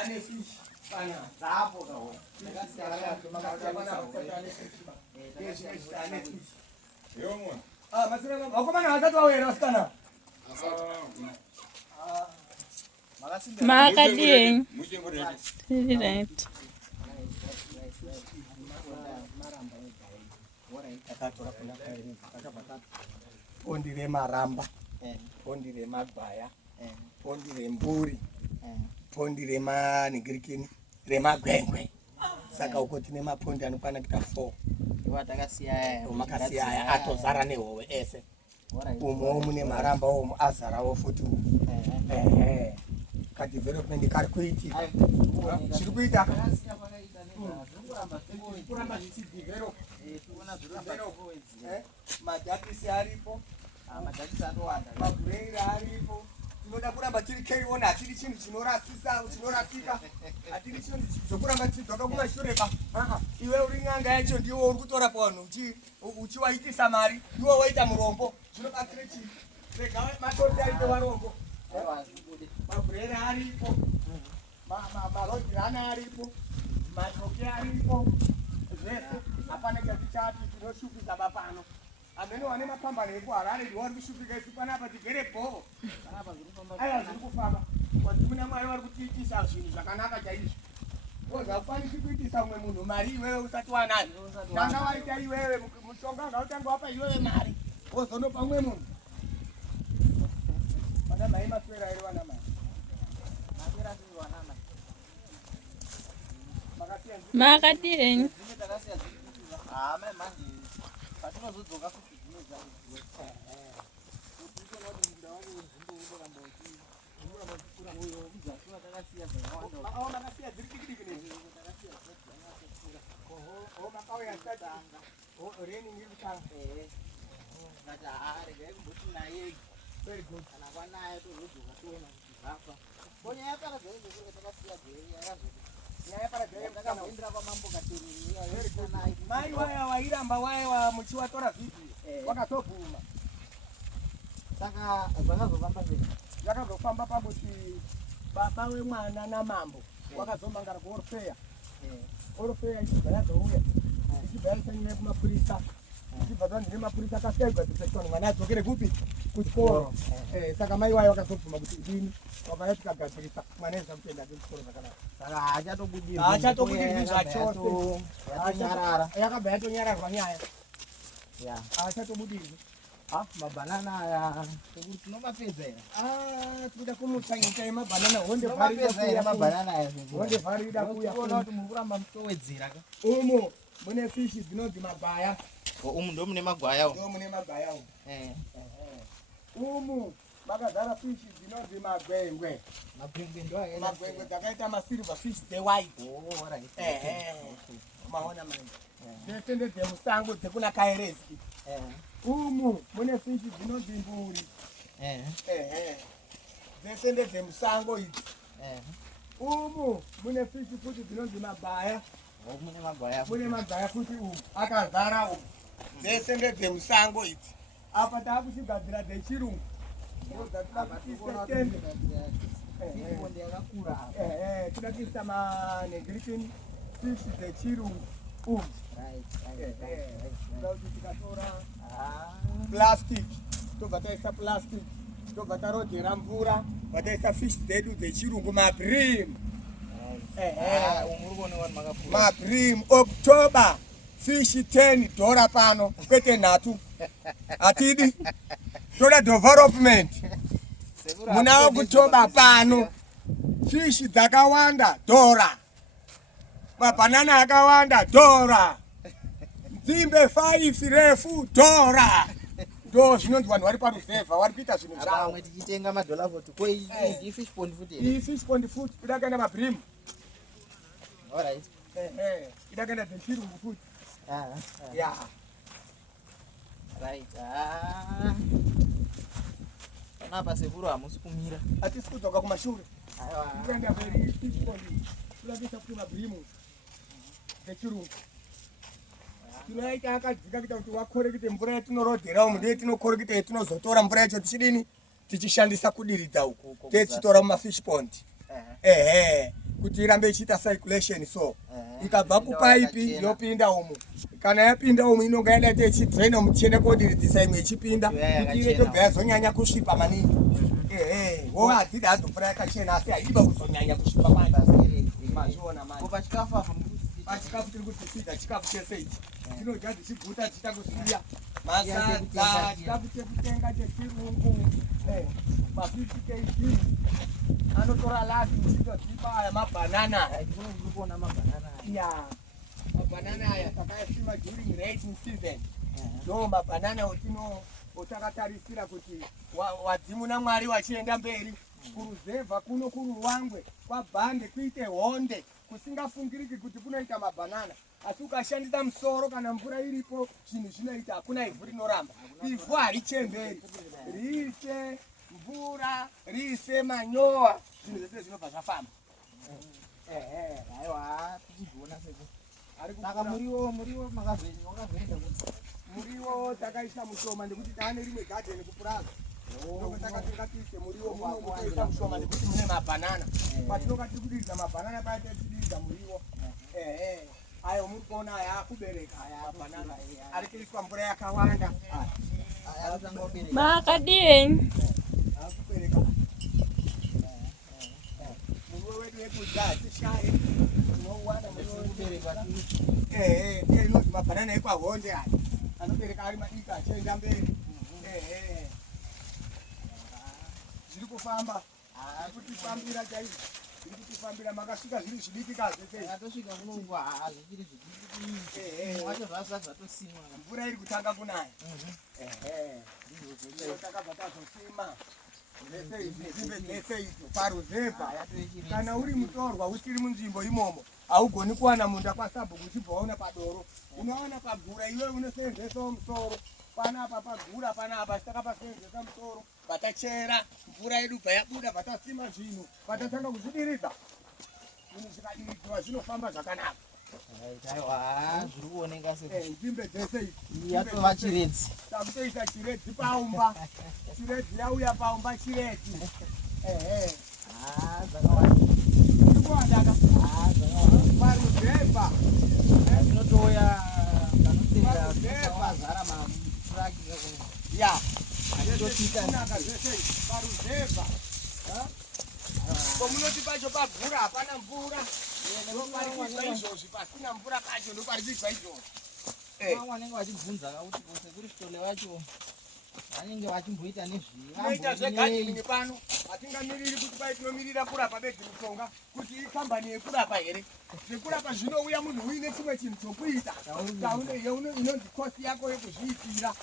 ane fish pana zapo kaona ndakasiyana ane fish yomwe masira wakomana wasatu wawera wasikana Makadien. Right. Pondi remaramba, pondi remagwaya, pondi remburi, pondi remanigirikini, remagwengwe. Saka uko tine mapondi anokwana kuita 4. Makasiyaya atozara nehowe ese. Umo mune maramba omo azarawo futi. Development kari kuitika chiri kuita kuramba chichidevelop madhakisi aripo mabhureiri aripo tinoda kuramba tiri keiona hatiri chinhu chinorasika hatiri chinhu zokuramba tidzoka kumashureba iwe uri n'anga yacho ndiwo uri kutora pavanhu uchiwaitisa mari iwo waita murombo zvinobatsire chii rega matoti aite varombo mabhureiri aripo marodhirana aripo matoke aripo zvese hapana chatichati tinoshupisa bapano amene wane mapambano ekuharare ndiwari kushupika isu panapa tigere bhoho aiwa zviri kufamba kuti muna mwari vari kutiitisa zvinhu zvakanaka chaizvo ozakwanisi kuitisa umwe munhu mari iwewe usati wanayo tanga waita iwewe mushonga ngautanga wapa iwewe mari wozonopa umwe munhu vana mai maswera iri vana mai Makadien. Very good. Mai waya wairamba waya muchiwatora vhidhiyo wakatobvuma saka zvakazofamba sei zvakazofamba pakuti baba wemwana namambo wakazomangana kuorofeya orofeya ichibva yazouya ichibva yaisanyanya kumapurisa ichibva zvanzi nemapurisa akasyaigwa dzisection mwana adzokere kupi kuchikoro saka mai wayo wakazobvuma kuti idini wakaya tikagadzirisa mwana eza kutoenda kuchikoro zvakanaka saka haachatobudirwi zvachose yatonyarara yakabva yatonyararwa nyaya haachatobudirwi mabhanana aya kuti tinomapedza here tinoda kumutsa nyika yemabhanana mabhanana aya hondevhari ida kuya kuona kuti muri kuramba mutowedzera ka umo mune fishi dzinonzi magwaya umu ndo mune magwaya ndo mune magwaya umu makazara fishi dzinonzi magwengwe magwengwe dzakaita masilver fish dzewhite maona manje dzese ndedzemusango dzekuna kaereski umu mune fishi dzinonzi mburi dzese ndedzemusango idzi umu mune fishi futi dzinonzi magwaya mune magwaya futi umu akazara umu dzese ndedzemusango idzi apa taakuchigadzira dzechirungu tida kuisa manegrikin fish dzechirungu umu kuti tikatora plastic tobva taisa plastic tobva tarodhera mvura vataisa fish dzedu dzechirungu mabrim mabrim october fish $10 pano kwete nhatu hatidi toda development muna okutoba pano fish dzakawanda $, mabhanana akawanda $, nzimbe 5 refu $, ndo zvinonzi vanhu vari paruzevha vari kuita zvinhu zvavo tichitenga madhola voti ko iyi fish pond futi iyi fish pond futi ida kuenda mabrim alright ida kuenda dzechirungu futi right panapa sekuru hamusi kumira hatisi kudzoka kumashure kuenda mberi fish pond ida kuisa kuti mabrim dzechirungu tinoyaita akadzika kuita kuti wakorekite mvura yatinorodhera umu ndiye tinokorekita yatinozotora mvura yacho tichidini tichishandisa kudiridza uku tichitora mumafish pond kuti irambe ichiita circulation. So ikabva kupaipi yopinda umu, kana yapinda umu inonga yadaita ichidraina muchene kodiridzisa imwe ichipinda kuti ive tobva yazonyanya kusvipa maningi. Wo hadzidi hadzo mvura yakachena asi haidiba kuzonyanya kusvipa maningi. Mazviona manje. Pachikafu tiri kutifidha chikafu chese ichi chinodya dzichiguta tichita kusiya masadza, chikafu chekutenga chechirungu, ma50 kg anotora lasi uchitotipa aya mabhanana. Mabhanana aya takayasima during rainy season. Ndo mabhanana otakatarisira kuti wadzimu naMwari wachienda mberi kuruzevha kuno kuruwangwe kwabhande kuite honde kusingafungiriki kuti kunoita mabhanana. Asi ukashandisa musoro kana mvura iripo zvinhu zvinoita, hakuna ivhu rinoramba. Ivhu harichemberi, riise mvura, riise manyowa, zvinhu zvese zvinobva zvafamba. Aiwa, tikuzviona seko. Saka muriwo makazvoenda kuti muriwo takaisa mushoma nekuti taane rimwe garden kupuraza. Ndoka takatenga tiise muriwo muno toisa mushoma nekuti mune mabhanana. Patinoka tiri kudiridza mabhanana paya tichidiridza muriwo. Ayo muri kuona aya akubereka aya mabhanana ari kuiswa mvura yakawanda. Makadini. Akubereka. Muriwo wedu wekudya hatishayi. Unouwana muriwo wekubereka. Ndiye inonzi mabhanana ekwahonde aya. Anobereka ari madiki achienda mberi. Zviri kufamba. Kutifambira chaizvo. Zviri kutifambira makasvika zviri zvidiki kazvese. Atosvika kunongwa zvichiri zvidiki. Wacho zvatosimwa. Mvura iri kutanga kunaya. Takabva tazosima. Zvese izvi zvese izvo paruzevha. Kana uri mutorwa usiri munzvimbo imomo haugoni kuwana munda kwasabhuku uchibva waona padoro. Unowana pagura iwe unosevenzesawo musoro. Panapa pagura panapa saka pasenzesa musoro. Patachera mvura yedu bva yabuda patasima zvinhu patatanga kuzvidiridza. Zvinhu zvikadiridzwa zvinofamba zvakanaka. Aiwa, zviri kuoneka seko. Nzvimbo dzese idzi Yatova chiredzi. takutoisa chiredzi paumba. Chiredzi yauya paumba chiredzi. Dzakawanda. Ndikuwandaka. Paruzevha. Tinotouya panotenga wazara mafuraki Ya. Kunaka zvese paruzevha. Komunoti pacho pagura hapana mvura. Ndoparikuitwa izvozvi pasina mvura pacho ndoparikuitwa izvozvi. vamwe vanenge vachibvunza kuti sekurichitole vacho vanenge vachimboita Tinoita zvegadhiningi pano. Hatingamiriri kuti pai tinomirira kurapa bedzi mushonga kuti ikambani yekurapa here. Zvekurapa zvinouya munhu uine chimwe chinhu chokuita. Inonzi kosi yako yekuzviitira.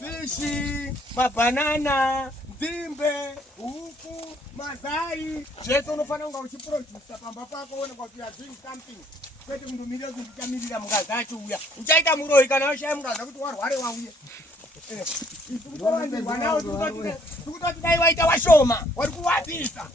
Fishi, mabhanana, nzimbe, huku, mazai, zvese unofanira kunga uchiprodusa pamba pako uonekwa kuti you are doing something. Kwete kundomirira kuti uchamirira mungazi achiuya. Uchaita muroyi kana washaya mungazi kuti warware wauye. Tikutowandirwa nawo tikutoti dai waita washoma, wari kuwadzisa.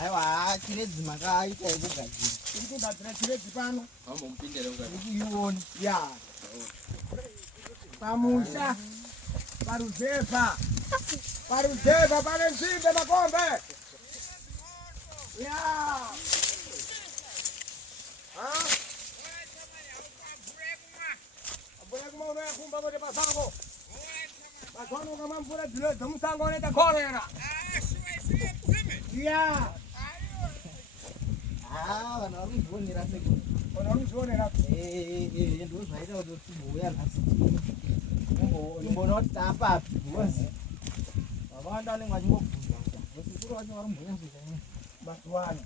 Aiwa, chiredzi makaita yekugadzira. Tiri kugadzira chiredzi pano. Kuiona. Ya. Pamusha. Paruzevha. Paruzevha pane nzimbe makombe. Ya. Mvura yekumwa unoyakumba kuti pasango. Mazuva ano ukamwa mvura dzomusango unoita korera. Ya. Vanhu vari kuzvionera seko. Vanhu vari kuzvionera. Ndo zvaita kuti timbouya nhasi. Ndimboona kuti taapapi because vakawanda vanenge vachingobvunza kuti sekuru vacho vari kumbonyazvoita ine mazuva ano.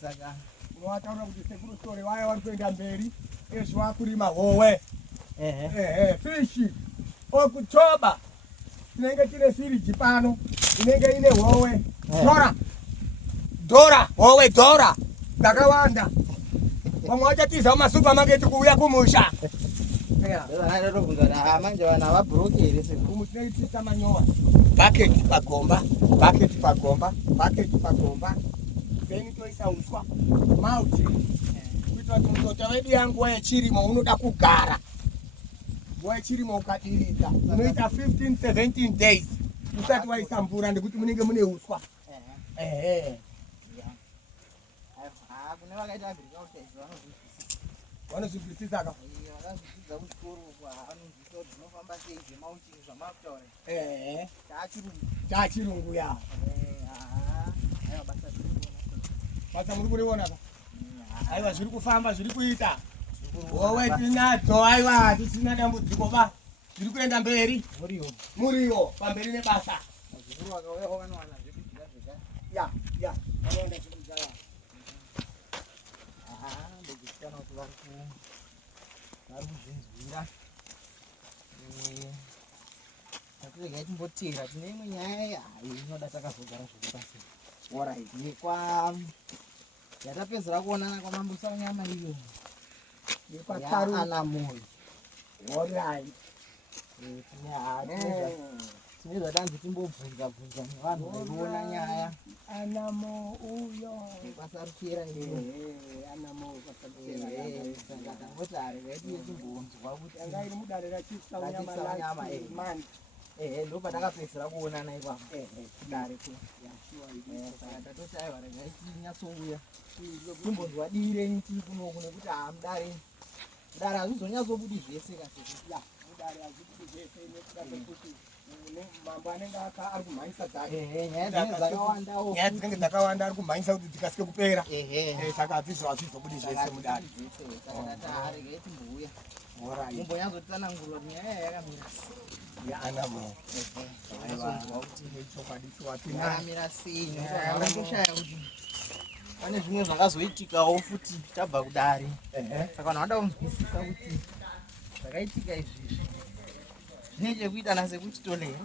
Saka unovataura kuti sekuru story vaya vari kuenda mberi ezvi vakurima howe. Fishi Oktoba tinenge tine firiji pano inenge ine howe dhora howe dhora dzakawanda. Vamwe vachatiza mumasupamaketi kuuya kumusha. ndozvandaitobvunza kuti manje vanhu havabhuroki here seko Umu tinoitisa manyowa. bucket pagomba, bucket pagomba, bucket pagomba. Then toisa uswa mauti. Kuitwa mtoto wedu yangu yechirimo unoda kugara. Nguwa yechirimo ukadirika. Unoita 15 17 days. Usati waisa mvura ndikuti munenge mune uswa. Kune vakaita agriculture vanozvizwisisa ka? Vakazvidzidza kuchikoro vanozvisa kuti dzinofamba sei dzemauting zvamataura. Chachirungu ya. Basa muri kuriona ka? Aiwa zviri kufamba zviri kuita. Wowe tinadzo aiwa tisina dambudziko ba. Zviri kuenda mberi. Muriwo pamberi nebasa. Zvikuru vakauya vanowana zvekudya zvega. Ya. Vanoenda zvekudya ya. Ndikutana kuti vari kuzvinzwira. Tatiregai timbotera tine imwe nyaya inoda takazogara zviri pasi. Alright. Nekwa yatapedzera kuonana kwamambusa nyama iyo. Nepataru ana moyo. Alright. Tine zvatanzi timbobvunza nevanhu vaiona nyaya. Anamo uyo. Pasarukira iyo. Anamo pasarukira. Saka tangoti aregai tiye timbonzwa kuti anga iri mudare rachisa nyama mani. Ndo patakapedzera kuonana ipapo. Kudare tu. Saka tatoti aiwa regai tinyatsouya. Timbonzwa dire tiri kuno nekuti mudare hazvizonyatsobudi zvese kasekuti mudare hazvibudi zvese nekuda kwekuti mambo anenge ari kumhanyisa dzake. Nyaya dzinenge dzakawanda ari kumhanyisa kuti dzikasike kupera. Saka hazvizobudi zvese mudare. Saka tati regai timbouya. Mumbonyazotsanangurwa kuti nyaya yakamira anamo. Yakamira sei nokushaya kuti pane zvimwe zvakazoitikawo futi tabva kudare. Saka vanhu vanoda kunzwisisa kuti zvakaitika izvi zvine chekuita nasekuti tolei.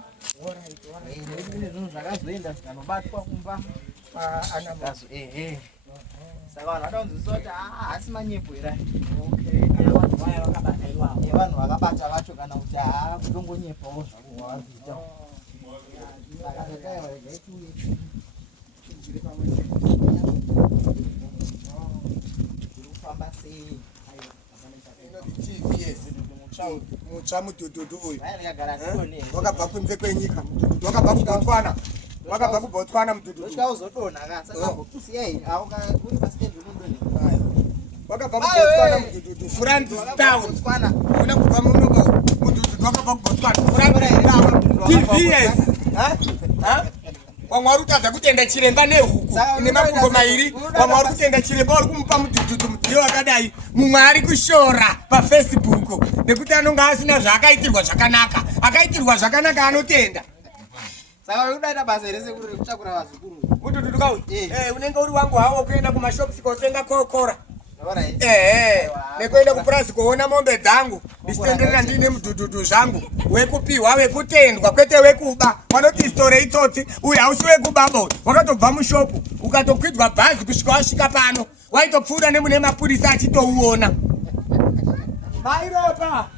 Nekuti kune zvinhu zvakazoenda zvikanobatwa kumba anamazo. Saka vanhu vanoda kunzwisisa kuti hasi manyepo here. Vanhu vakabata vacho kana kuti kutongonyepawo zvavo vari kuita. Saka takaiwa regai tiuye tiri pamwe kufamba sei. Mutsva mudududu uyu wakabva kunze kwenyika. Mudududu wakabva kuBotswana. Wakabva kuBotswana mudududu. Uchauzodonha ka saka mbopusiyai uri pasitendi unodonha. Wakabva kuBotswana mudududu. Francis Town. Una kubva mudududu wakabva kuBotswana. Francis Town. TVS. Wamwe uri kutadza kutenda chiremba nehuku nemakumbo mairi. Wamwe uri kutenda chiremba uri kumupa mudududu mudziyo wakadai. Mumwe ari kushora paFacebook nekuti anonga asina zvaakaitirwa zvakanaka. Akaitirwa zvakanaka anotenda. Saka uri kudaita basa rese kuri kutakura vazukuru. Mudududu kauyu. Unenge uri wangu hawo kuenda kumashops kotenga kokora. Nekuenda kupurazi kuona mombe dzangu ndichitenderera ndine mudududu zvangu wekupiwa wekutendwa kwete wekuba. Vanoti isitore itsotsi uyu hausi wekubabo. Wakatobva mushopu ukatokwidzwa bhazi kusvika wasvika pano waitopfuura nemune mapurisa achitouona. Mairopa